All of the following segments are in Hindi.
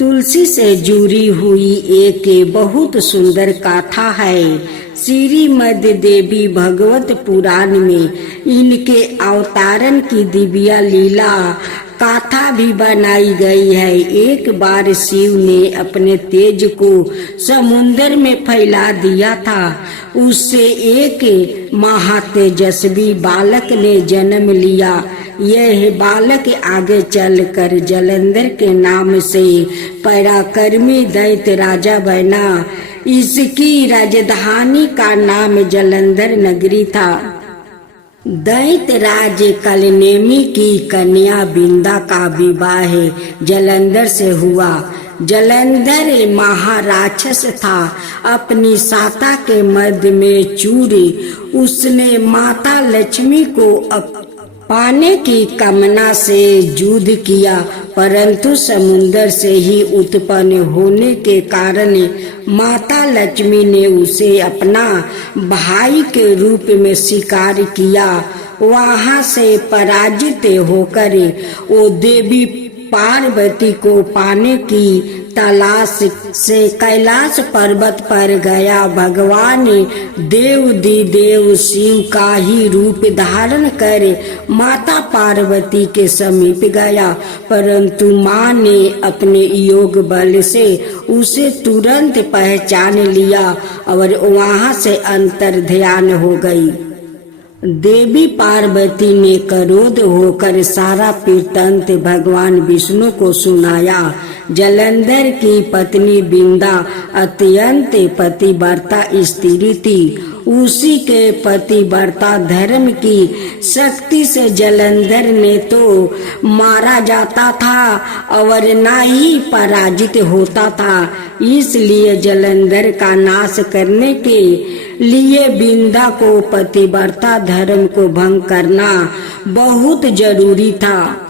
तुलसी से जुड़ी हुई एक बहुत सुंदर गाथा है। श्रीमद देवी भगवत पुराण में इनके अवतारण की दिव्य लीला गाथा भी बनाई गई है। एक बार शिव ने अपने तेज को समुद्र में फैला दिया था। उससे एक महातेजस्वी बालक ने जन्म लिया। यह बालक आगे चलकर जलंधर के नाम से पराक्रमी दैत्य राजा बना। इसकी राजधानी का नाम जलंधर नगरी था। दैत्य राज कलनेमी की कन्या बिंदा का विवाह जलंधर से हुआ। जलंधर महाराक्षस था। अपनी साता के मध्य में चूरी उसने माता लक्ष्मी को पाने की कामना से युद्ध किया, परंतु समुद्र से ही उत्पन्न होने के कारण माता लक्ष्मी ने उसे अपना भाई के रूप में स्वीकार किया। वहां से पराजित होकर वो देवी पार्वती को पाने की तलाश से कैलाश पर्वत पर गया। भगवान देव शिव का ही रूप धारण कर माता पार्वती के समीप गया, परंतु माँ ने अपने योग बल से उसे तुरंत पहचान लिया और वहां से अंतर ध्यान हो गई। देवी पार्वती ने क्रोध होकर सारा वृत्तांत भगवान विष्णु को सुनाया। जलंधर की पत्नी बिंदा अत्यंत पतिव्रता स्त्री थी। उसी के पतिव्रता धर्म की शक्ति से जलंधर ने तो मारा जाता था और न ही पराजित होता था। इसलिए जलंधर का नाश करने के लिए बिंदा को पतिव्रता धर्म को भंग करना बहुत जरूरी था।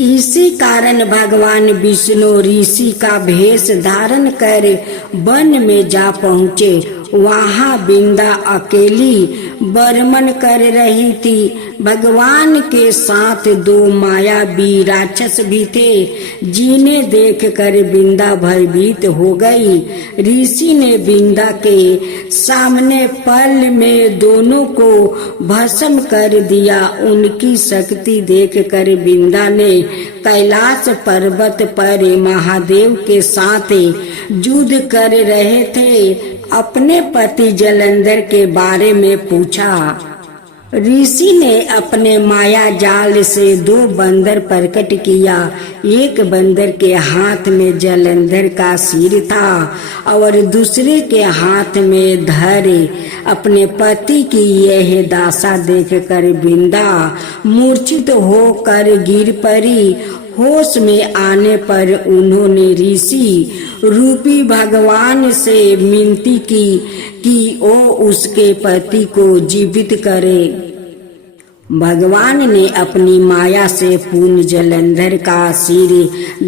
इसी कारण भगवान विष्णु ऋषि का भेष धारण कर वन में जा पहुँचे। वहाँ बिंदा अकेली बर्मन कर रही थी। भगवान के साथ दो मायावी राक्षस भी थे, जिन्हें देखकर बिंदा भयभीत हो गई। ऋषि ने बिंदा के सामने पल में दोनों को भस्म कर दिया। उनकी शक्ति देखकर बिंदा ने कैलाश पर्वत पर महादेव के साथ युद्ध कर रहे थे अपने पति जलंधर के बारे में पूछा। ऋषि ने अपने माया जाल से दो बंदर प्रकट किया। एक बंदर के हाथ में जलंधर का सिर था और दूसरे के हाथ में धर। अपने पति की यह दशा देखकर बिंदा मूर्छित होकर गिर पड़ी। होश में आने पर उन्होंने ऋषि रूपी भगवान से विनती की कि वो उसके पति को जीवित करे। भगवान ने अपनी माया से पूर्ण जलंधर का सिर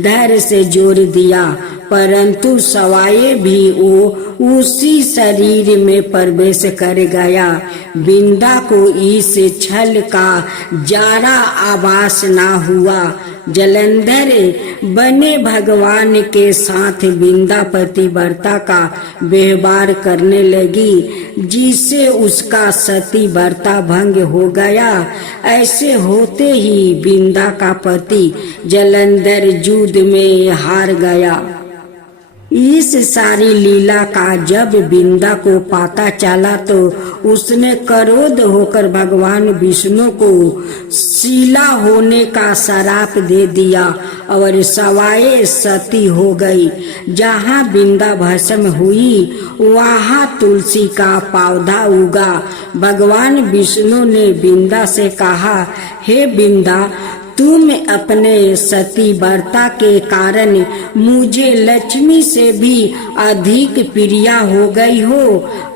धड़ से जोड़ दिया, परंतु सवाए भी वो उसी शरीर में प्रवेश कर गया। बिंदा को इस छल का जरा आभास न हुआ। जलंधर बने भगवान के साथ बिंदा पतिव्रता का व्यवहार करने लगी, जिससे उसका सती व्रता भंग हो गया। ऐसे होते ही बिंदा का पति जलंधर युद्ध में हार गया। इस सारी लीला का जब बिंदा को पता चला तो उसने क्रोध होकर भगवान विष्णु को शीला होने का श्राप दे दिया और सवाए सती हो गई। जहाँ बिंदा भस्म हुई वहाँ तुलसी का पौधा उगा। भगवान विष्णु ने बिंदा से कहा, हे बिंदा, तुम अपने सती व्रता के कारण मुझे लक्ष्मी से भी अधिक प्रिया हो गई हो।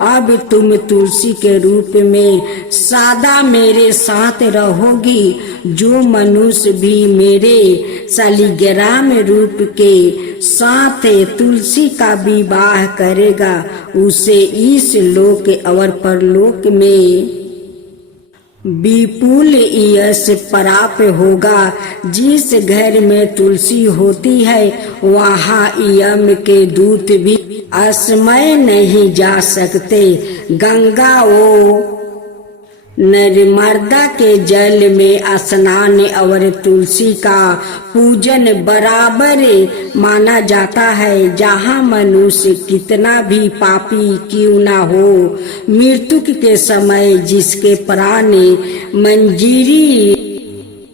अब तुम तुलसी के रूप में सदा मेरे साथ रहोगी। जो मनुष्य भी मेरे शालिग्राम रूप के साथ तुलसी का विवाह करेगा, उसे इस लोक और परलोक में विपुल यश प्राप्त होगा। जिस घर में तुलसी होती है वहाँ यम के दूत भी असमय नहीं जा सकते। गंगा वो नर्मदा के जल में स्नान और तुलसी का पूजन बराबर माना जाता है। जहाँ मनुष्य कितना भी पापी क्यों ना हो, मृत्यु के समय जिसके प्राण मंजीरी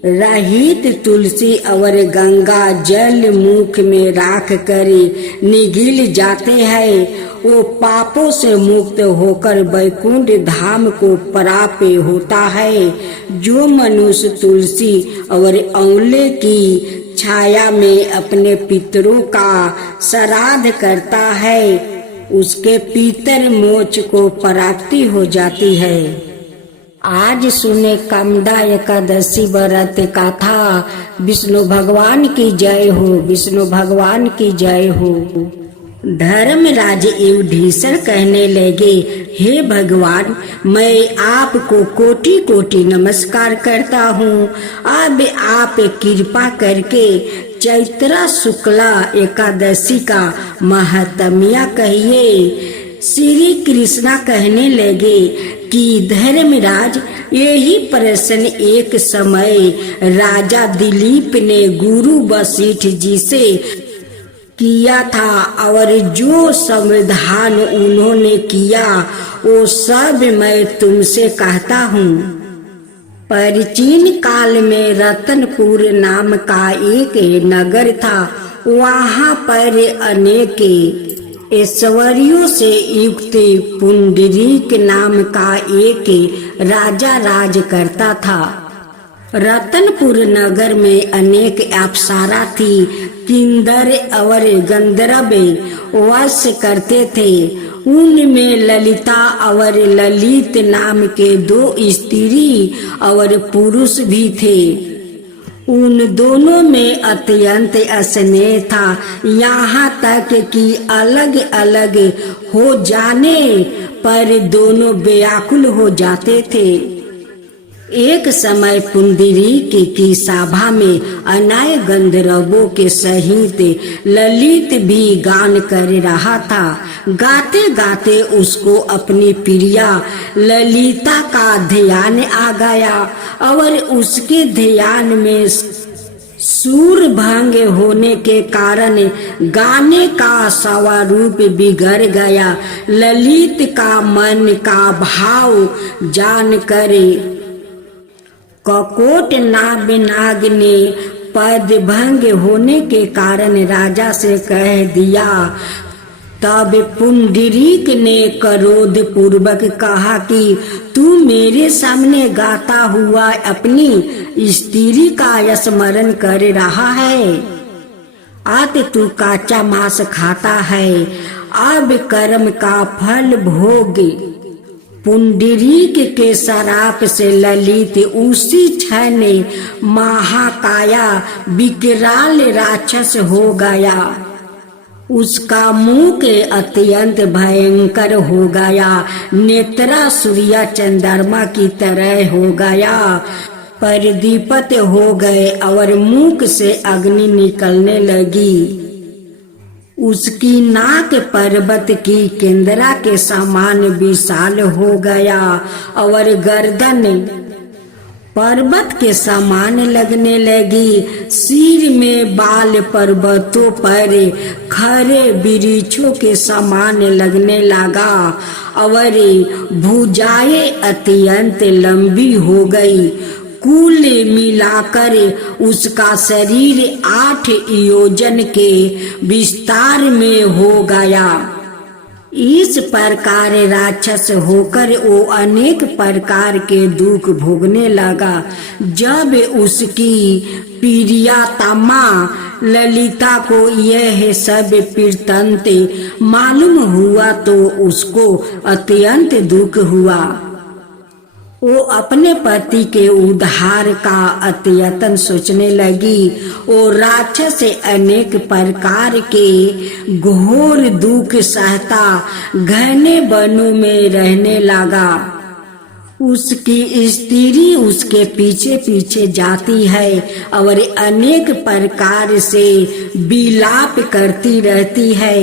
रहित तुलसी और गंगा जल मुख में राख कर निगल जाते हैं, वो पापों से मुक्त होकर वैकुंठ धाम को प्राप्त होता है। जो मनुष्य तुलसी और आंवले की छाया में अपने पितरों का श्राद्ध करता है, उसके पितर मोक्ष को प्राप्ति हो जाती है। आज सुने कामदा एकादशी व्रत कथा। विष्णु भगवान की जय हो, विष्णु भगवान की जय हो। धर्मराज युधिष्ठिर कहने लगे, हे भगवान, मैं आपको कोटि कोटि नमस्कार करता हूँ। अब आप कृपा करके चैत्र शुक्ला एकादशी का महात्म्य कहिए। श्री कृष्णा कहने लगे कि धर्मराज, यही प्रश्न एक समय राजा दिलीप ने गुरु वशिष्ठ जी से किया था और जो समाधान उन्होंने किया वो सब मैं तुमसे कहता हूँ। प्राचीन काल में रतनपुर नाम का एक नगर था। वहाँ पर अनेक ऐश्वर्यों से युक्त पुंडरीक नाम का एक राजा राज करता था। रतनपुर नगर में अनेक अप्सरा थी। किंदर और गंधर्व वास करते थे। उनमें ललिता और ललित नाम के दो स्त्री और पुरुष भी थे। उन दोनों में अत्यंत स्नेह था, यहाँ तक कि अलग अलग हो जाने पर दोनों व्याकुल हो जाते थे। एक समय पुंडरीक की सभा में अनाय गंधर्वों के सहित ललित भी गान कर रहा था। गाते गाते उसको अपनी प्रिया ललिता का ध्यान आ गया और उसके ध्यान में सूर भंग होने के कारण गाने का स्वरूप बिगड़ गया। ललित का मन का भाव जानकर ककोट नाग ने पद भंग होने के कारण राजा से कह दिया। तब पुंडरीक ने क्रोध पूर्वक कहा कि तू मेरे सामने गाता हुआ अपनी स्त्री का स्मरण कर रहा है। आज तू काचा मांस खाता है, अब कर्म का फल भोग। पुंडरीक के शराप से ललित उसी क्षण महाकाया विकराल राक्षस हो गया। उसका मुख अत्यंत भयंकर हो गया, नेत्रा सूर्य चंद्रमा की तरह हो गया, प्रदीप्त हो गए और मुख से अग्नि निकलने लगी। उसकी नाक पर्वत की केंद्रा के समान विशाल हो गया और गर्दन पर्वत के समान लगने लगी। सिर में बाल पर्वतों पर खरे वृक्षों के समान लगने लगा और भुजाएं अत्यंत लंबी हो गई। कुल मिलाकर उसका शरीर 8 योजन के विस्तार में हो गया। इस प्रकार राक्षस होकर वो अनेक प्रकार के दुख भोगने लगा। जब उसकी प्रियतमा ललिता को यह सब वृत्तांत मालूम हुआ तो उसको अत्यंत दुख हुआ। वो अपने पति के उद्धार का अत्यतन सोचने लगी। वो राक्षस अनेक प्रकार के घोर दुख सहता घने वनों में रहने लगा। उसकी स्त्री उसके पीछे पीछे जाती है और अनेक प्रकार से विलाप करती रहती है।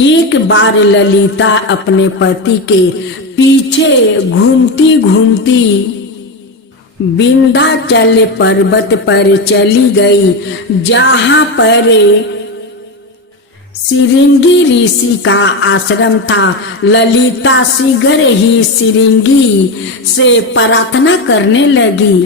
एक बार ललिता अपने पति के पीछे घूमती घूमती विंध्याचल पर्वत पर चली गई, जहाँ पर सिरिंगी ऋषि का आश्रम था। ललिता शीघ्र ही सिरिंगी से प्रार्थना करने लगी।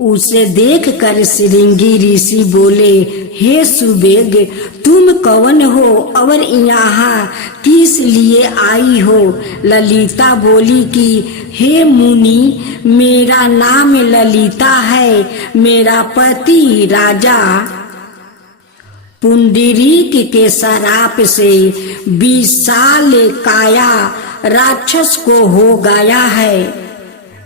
उसे देखकर सिरिंगी ऋषि बोले, हे सुबेग, तुम कौन हो और यहाँ किस लिए आई हो? ललिता बोली कि हे मुनि, मेरा नाम ललिता है। मेरा पति राजा पुंडरीक के श्राप से विशाल काया राक्षस को हो गया है।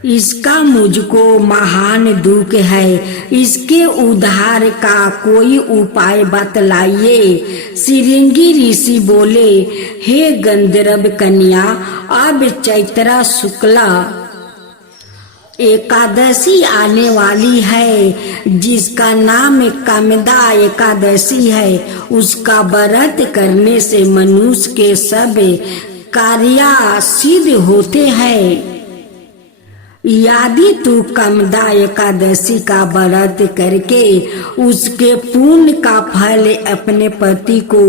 इसका मुझको महान दुख है। इसके उद्धार का कोई उपाय बतलाइए। सिरिंगी ऋषि बोले, हे गंधर्व कन्या, अब चैत्र शुक्ला एकादशी आने वाली है, जिसका नाम कामदा एकादशी है। उसका व्रत करने से मनुष्य के सब कार्य सिद्ध होते हैं। यदि तू कामदा एकादशी का व्रत करके उसके पुण्य का फल अपने पति को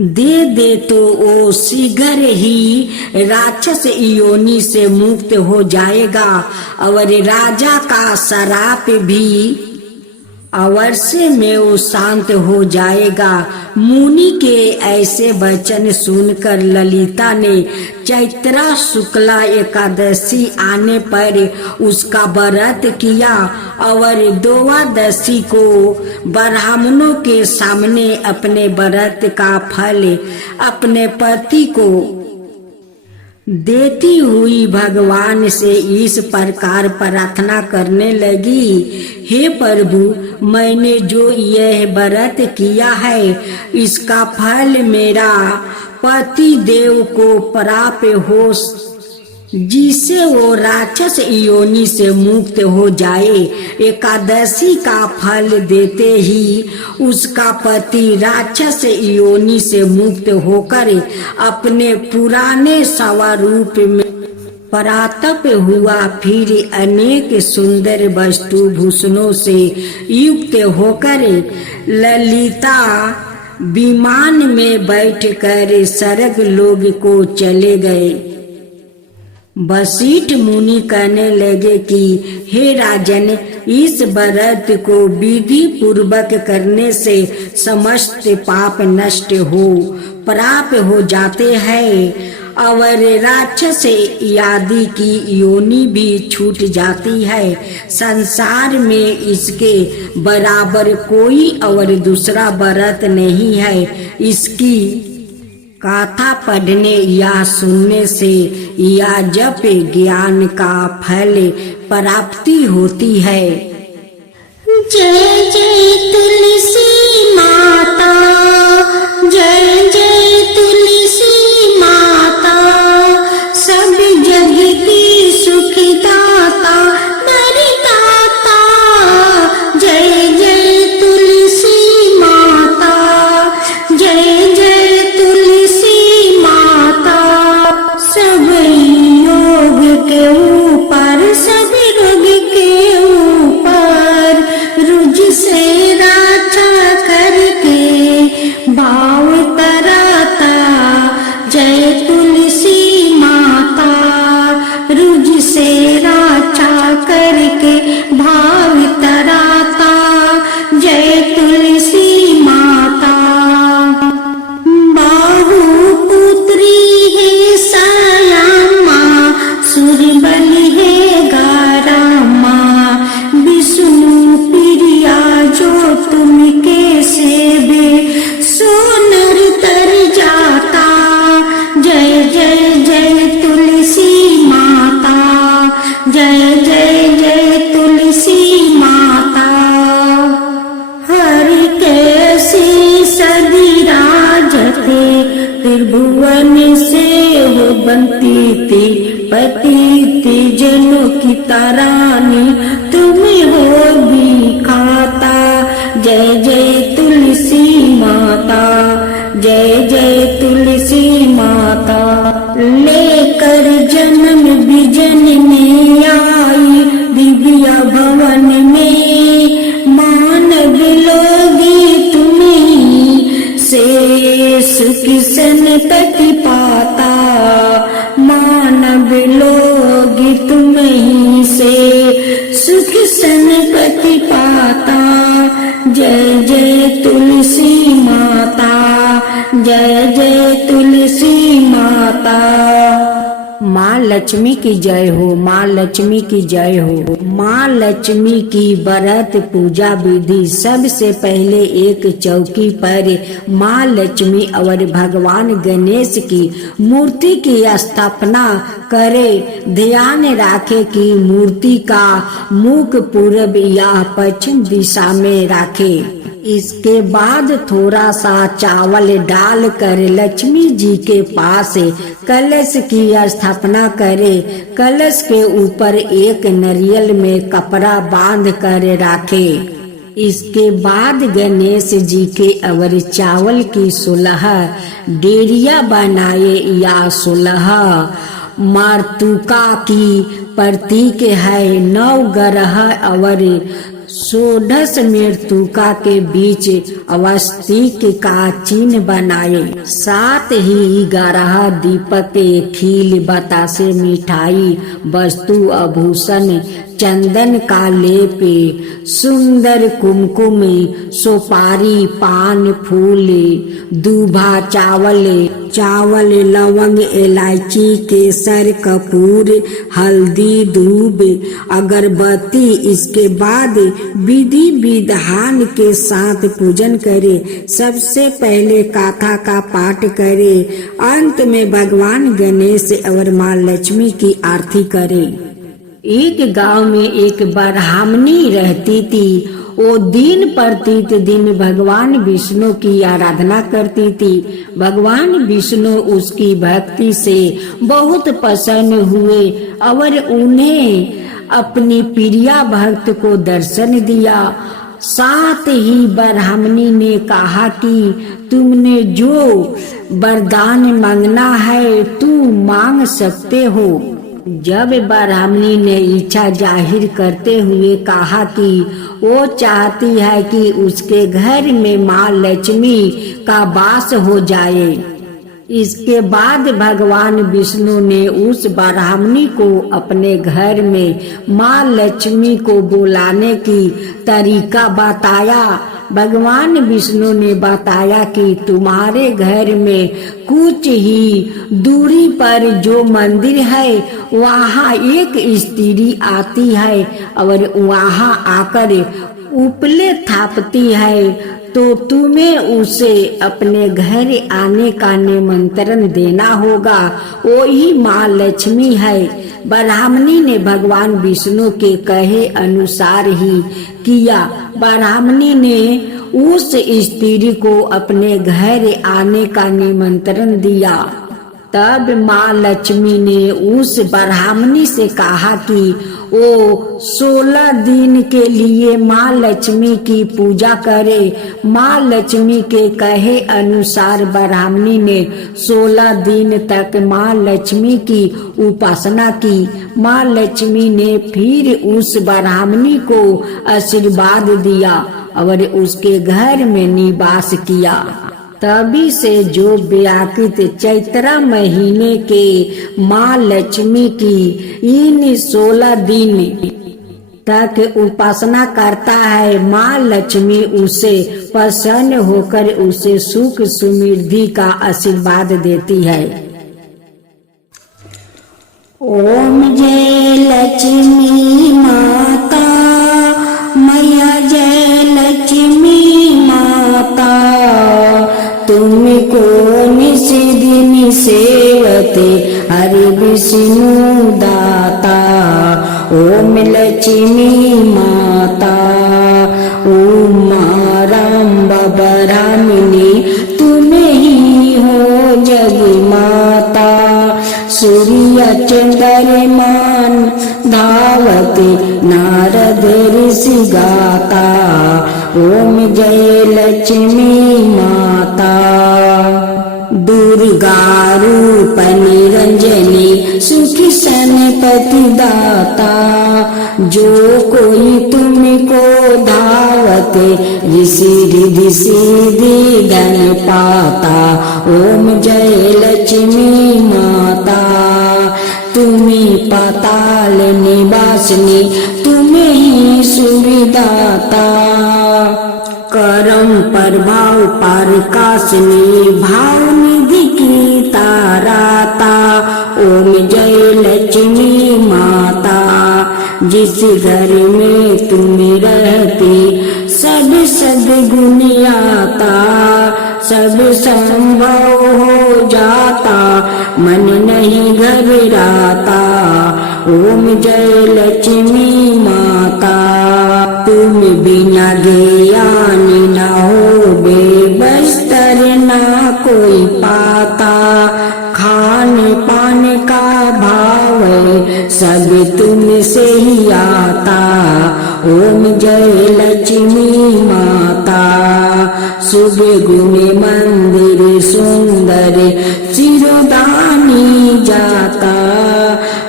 दे दे तो वो शीघ्र ही राक्षस योनि से मुक्त हो जाएगा और राजा का श्राप भी अवश्य में वो शांत हो जाएगा। मुनि के ऐसे वचन सुनकर ललिता ने चैत्र शुक्ला एकादशी आने पर उसका व्रत किया और द्वादशी को ब्राह्मणों के सामने अपने व्रत का फल अपने पति को देती हुई भगवान से इस प्रकार प्रार्थना करने लगी, हे प्रभु, मैंने जो यह व्रत किया है इसका फल मेरा पति देव को प्राप्त हो, जिससे वो राक्षस योनि से मुक्त हो जाए। एकादशी का फल देते ही उसका पति राक्षस योनि से मुक्त होकर अपने पुराने स्वरूप में परातप हुआ। फिर अनेक सुंदर वस्तु भूषणों से युक्त होकर ललिता विमान में बैठकर स्वर्ग लोक को चले गए। वशिष्ठ मुनि कहने लगे कि हे राजन, इस व्रत को विधि पूर्वक करने से समस्त पाप नष्ट हो प्राप्त हो जाते हैं और राक्षस आदि की योनि भी छूट जाती है। संसार में इसके बराबर कोई और दूसरा व्रत नहीं है। इसकी गाथा पढ़ने या सुनने से या जप ज्ञान का फल प्राप्ति होती है। जय जय तुलसी माता, जय जय तुलसी माता, सब जग की सुखदाता वरदाता। जय जय तुलसी माता, जय जय तुलसी माता, सब योग के ऊपर, सब रोग के ऊपर रुझ से रक्षा करके भाव तराता। जय तुलसी माता, रुझ से रक्षा करके भाव तराता। जय तुलसी माता, बाहु पुत्री है सयामा, सुरबल है गारामा, विष्णु प्रिया जो तुम के सेवे सो नर तर जाता। जय जय जय तुलसी माता, जय जय जय तुलसी माता। हर कैसी सदी राजते त्रिभुवन से हो बनती थी पतित जनों की तारानी तुम हो विखाता। जय जय तुलसी माता, जय जय तुलसी माता। लेकर जन्म बिजन में आई दिव्या भवन में, मानव लोगी तुम्हीं से सुख संतति पाता। मानव लोगी तुम्हीं से सुख संपत्ति पाता। जय जय तुलसी माता, जय जय तुलसी माता। माँ लक्ष्मी की जय हो, माँ लक्ष्मी की जय हो। माँ लक्ष्मी की व्रत पूजा विधि। सबसे पहले एक चौकी पर माँ लक्ष्मी और भगवान गणेश की मूर्ति की स्थापना करे। ध्यान रखे कि मूर्ति का मुख पूर्व या पश्चिम दिशा में रखे। इसके बाद थोड़ा सा चावल डालकर लक्ष्मी जी के पास कलश की स्थापना करे। कलश के ऊपर एक नारियल में कपड़ा बांध कर रखे। इसके बाद गणेश जी के और चावल की 16 डेरिया बनाए या 16 मातृका की प्रतीक है। 9 ग्रह और 16 मृतका के बीच अवस्थित का चिन्ह बनाए। साथ ही 11 दीपक, खील, बतासे, मिठाई, वस्तु, आभूषण, चंदन का लेप, सुंदर कुमकुम, सुपारी, पान, फूल, दूभा, चावल, लवंग, इलायची, केसर, कपूर, हल्दी, दूब, अगरबत्ती। इसके बाद विधि विधान के साथ पूजन करे। सबसे पहले गाथा का पाठ करे। अंत में भगवान गणेश और माँ लक्ष्मी की आरती करे। एक गांव में एक ब्राह्मणी रहती थी। वो दिन प्रतिदिन भगवान विष्णु की आराधना करती थी। भगवान विष्णु उसकी भक्ति से बहुत प्रसन्न हुए और उन्हें अपनी प्रिया भक्त को दर्शन दिया। साथ ही ब्राह्मणी ने कहा कि तुमने जो वरदान मांगना है तुम मांग सकते हो। जब ब्राह्मणी ने इच्छा जाहिर करते हुए कहा कि वो चाहती है कि उसके घर में माँ लक्ष्मी का वास हो जाए। इसके बाद भगवान विष्णु ने उस ब्राह्मणी को अपने घर में माँ लक्ष्मी को बुलाने की तरीका बताया। भगवान विष्णु ने बताया कि तुम्हारे घर में कुछ ही दूरी पर जो मंदिर है वहाँ एक स्त्री आती है और वहाँ आकर उपले थापती है, तो तुम्हें उसे अपने घर आने का निमंत्रण देना होगा। वही माँ लक्ष्मी है। ब्राह्मणी ने भगवान विष्णु के कहे अनुसार ही किया। ब्राह्मणी ने उस स्त्री को अपने घर आने का निमंत्रण दिया। तब माँ लक्ष्मी ने उस ब्राह्मणी से कहा कि वो 16 दिन के लिए माँ लक्ष्मी की पूजा करे। माँ लक्ष्मी के कहे अनुसार ब्राह्मणी ने 16 दिन तक माँ लक्ष्मी की उपासना की। माँ लक्ष्मी ने फिर उस ब्राह्मणी को आशीर्वाद दिया और उसके घर में निवास किया। तभी से जो व्याकृत चैत्र महीने के माँ लक्ष्मी की इन 16 दिन तक उपासना करता है, माँ लक्ष्मी उसे प्रसन्न होकर उसे सुख समृद्धि का आशीर्वाद देती है। ओम जय लक्ष्मी माता, मैया जय लक्ष्मी माता। तुमको निस दिन सेवते हरि विष्णु दाता। ओम लक्ष्मी माता, उमा राम ब्राह्मणी तुम ही हो जग माता। सूर्य अचंदरमान धावते नारद ऋषि गाता। ओम जय लक्ष्मी माता। दुर्गा रूप निरंजनी सुखी सनपति दाता। जो कोई तुमको धावते ऋषि रिधि सिद्धि धन पाता। ओम जय लक्ष्मी माता। तुम्हें पाताल निवासिनी तुम्हें ही सुविदाता। करम प्रभाव प्रकाशनी भाव निधि की ताराता। ओम जय लक्ष्मी माता। जिस घर में तुम रहते सब सद्गुण आता। सब संभव हो जाता मन नहीं घबराता। ओम जय लक्ष्मी माता। तुम बिना ज्ञान न होबे बस्तर ना कोई पाता। खान पान का भाव सब तुमसे ही आता। ओम जय लक्ष्मी माता। शुभ गुण मंदिर सुंदर सिरोदानी जाता।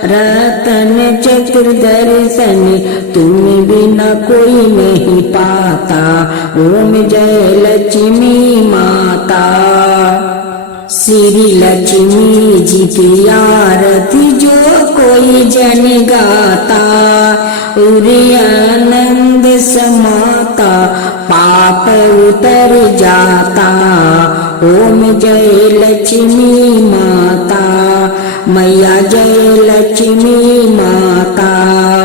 रतन चतुर्दर्शन तुम बिना कोई नहीं पाता। ओम जय लक्ष्मी माता। श्री लक्ष्मी जी की आरती जो कोई जन गाता। उरे आनंद समाता पाप उतर जाता। ओम जय लक्ष्मी माता। मैया जय लक्ष्मी माता।